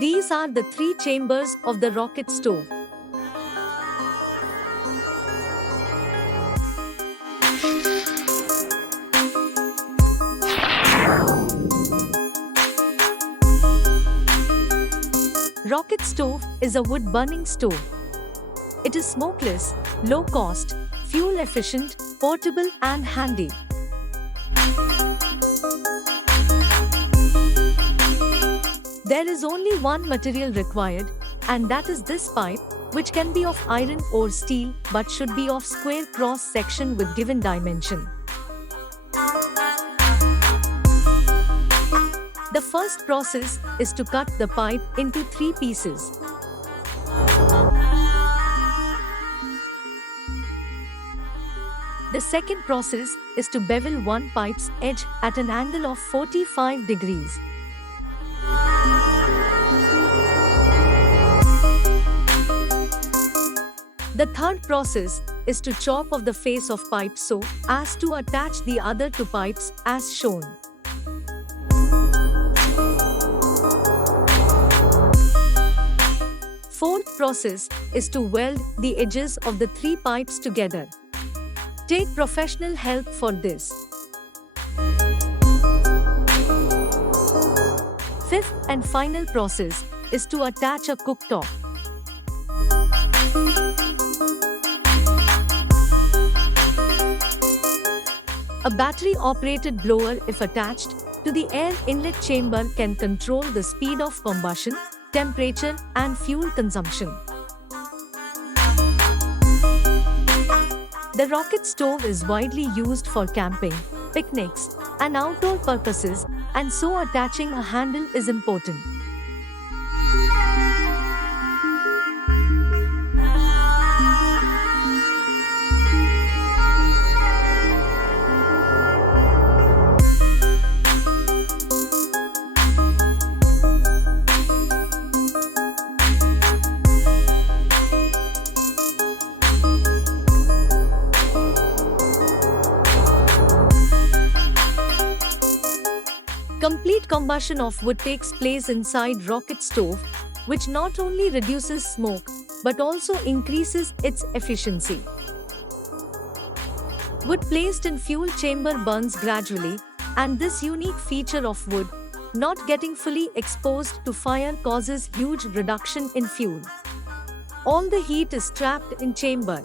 These are the three chambers of the rocket stove. Rocket stove is a wood-burning stove. It is smokeless, low-cost, fuel-efficient, portable and handy. There is only one material required, and that is this pipe, which can be of iron or steel but should be of square cross-section with given dimension. The first process is to cut the pipe into 3 pieces. The second process is to bevel one pipe's edge at an angle of 45 degrees. The third process is to chop off the face of pipe so as to attach the other 2 pipes as shown. Fourth process is to weld the edges of the 3 pipes together. Take professional help for this. Fifth and final process is to attach a cooktop. A battery-operated blower, if attached to the air inlet chamber, can control the speed of combustion, temperature, and fuel consumption. The rocket stove is widely used for camping, picnics, and outdoor purposes, and so attaching a handle is important. Complete combustion of wood takes place inside rocket stove, which not only reduces smoke but also increases its efficiency. Wood placed in fuel chamber burns gradually, and this unique feature of wood not getting fully exposed to fire causes huge reduction in fuel. All the heat is trapped in chamber.